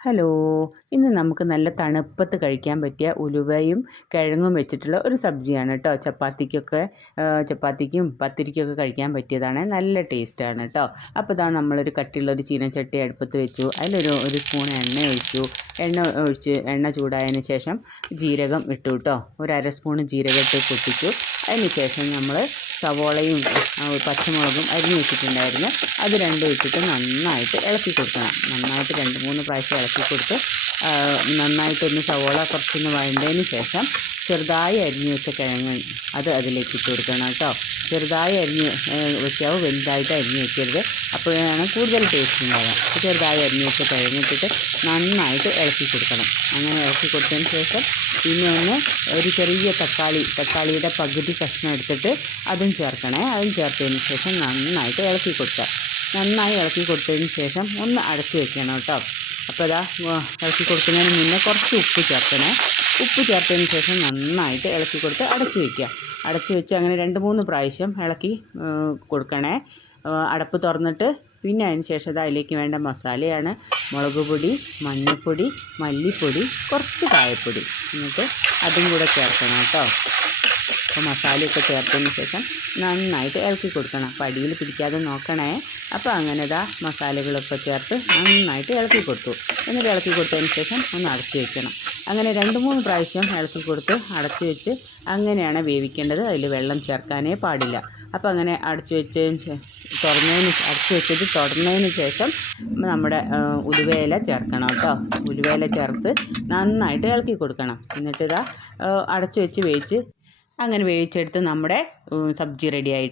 Hello. ഇന്ന് നമുക്ക് നല്ല തണുപ്പത്ത് കഴിക്കാൻ പറ്റിയ ഉലുവയും കിഴങ്ങും വെച്ചിട്ടുള്ള ഒരു സബ്ജിയാണ് കേട്ടോ. ചപ്പാത്തിക്കൊക്കെ ചപ്പാത്തിക്കും പത്തിരിക്കൊക്കെ കഴിക്കാൻ പറ്റിയതാണ്. നല്ല ടേസ്റ്റാണ് കേട്ടോ. അപ്പോൾ ഇതാണ് നമ്മളൊരു കട്ടിയുള്ള ഒരു ചീനച്ചട്ടി അടുപ്പത്ത് വെച്ചു. അതിലൊരു ഒരു സ്പൂൺ എണ്ണ ഒഴിച്ചു. എണ്ണ ഒഴിച്ച് എണ്ണ ചൂടായതിന് ശേഷം ജീരകം ഇട്ടു കേട്ടോ. ഒരു അര സ്പൂൺ ജീരകം ഇട്ട് പൊട്ടിച്ചു. അതിന് ശേഷം നമ്മൾ സവോളയും പച്ചമുളകും അരിഞ്ഞു വെച്ചിട്ടുണ്ടായിരുന്നു. അത് രണ്ടും ഇട്ടിട്ട് നന്നായിട്ട് ഇളക്കി കൊടുക്കണം. നന്നായിട്ട് രണ്ട് മൂന്ന് പ്രാവശ്യം ഇളക്കി കൊടുത്ത് നന്നായിട്ടൊന്ന് സവോള കുറച്ചൊന്ന് വഴണ്ടതിന് ശേഷം ചെറുതായി അരിഞ്ഞു വെച്ച കിഴങ്ങ് അത് അതിലേക്ക് ഇട്ട് കൊടുക്കണം കേട്ടോ. ചെറുതായി അരിഞ്ഞ് വെച്ചാവും വലുതായിട്ട് അരിഞ്ഞ് വെക്കരുത്. അപ്പോഴാണ് കൂടുതൽ ടേസ്റ്റ് ഉണ്ടാവുക. ചെറുതായി അരിഞ്ഞ് വെച്ച കിഴങ്ങ് ഇട്ടിട്ട് നന്നായിട്ട് ഇളക്കി കൊടുക്കണം. അങ്ങനെ ഇളക്കി കൊടുത്തതിന് ശേഷം പിന്നെ ഒന്ന് ഒരു ചെറിയ തക്കാളി തക്കാളിയുടെ പകുതി കഷ്ണം എടുത്തിട്ട് അതും ചേർക്കണേ. അതും ചേർത്തതിന് ശേഷം നന്നായിട്ട് ഇളക്കി കൊടുക്കുക. നന്നായി ഇളക്കി കൊടുത്തതിന് ശേഷം ഒന്ന് അടച്ച് വെക്കണം കേട്ടോ. അപ്പോൾ അതാ ഇളക്കി കൊടുക്കുന്നതിന് മുന്നേ കുറച്ച് ഉപ്പ് ചേർക്കണേ ഉപ്പ് ചേർത്തതിന് ശേഷം നന്നായിട്ട് ഇളക്കി കൊടുത്ത് അടച്ച് വയ്ക്കുക അടച്ച് വെച്ച് അങ്ങനെ രണ്ട് മൂന്ന് പ്രാവശ്യം ഇളക്കി കൊടുക്കണേ. അടപ്പ് തുറന്നിട്ട് പിന്നെ അതിന് ശേഷം ഇത് അതിലേക്ക് വേണ്ട മസാലയാണ്. മുളക് പൊടി മഞ്ഞൾപ്പൊടി മല്ലിപ്പൊടി കുറച്ച് കായപ്പൊടി. എന്നിട്ട് അതും കൂടെ ചേർക്കണം കേട്ടോ. അപ്പോൾ മസാലയൊക്കെ ചേർത്തതിന് ശേഷം നന്നായിട്ട് ഇളക്കി കൊടുക്കണം. അപ്പോൾ അടിയിൽ പിടിക്കാതെ നോക്കണേ. അപ്പോൾ അങ്ങനെ ഇതാ മസാലകളൊക്കെ ചേർത്ത് നന്നായിട്ട് ഇളക്കി കൊടുത്തു. എന്നിട്ട് ഇളക്കി കൊടുത്തതിന് ശേഷം ഒന്ന് അടച്ച് വെക്കണം. അങ്ങനെ രണ്ട് മൂന്ന് പ്രാവശ്യം ഇളക്കി കൊടുത്ത് അടച്ച് വെച്ച് അങ്ങനെയാണ് വേവിക്കേണ്ടത്. അതിൽ വെള്ളം ചേർക്കാനേ പാടില്ല. അപ്പോൾ അങ്ങനെ അടച്ച് വെച്ചതിന് തുറന്നതിന് അടച്ച് വെച്ചത് തുറന്നതിന് ശേഷം നമ്മുടെ ഉലുവേല ചേർക്കണം കേട്ടോ. ഉലുവേല ചേർത്ത് നന്നായിട്ട് ഇളക്കി കൊടുക്കണം. എന്നിട്ട് ഇതാ അടച്ച് വെച്ച് വേവിച്ച് അങ്ങനെ വേവിച്ചെടുത്ത് നമ്മുടെ സബ്ജി റെഡിയായി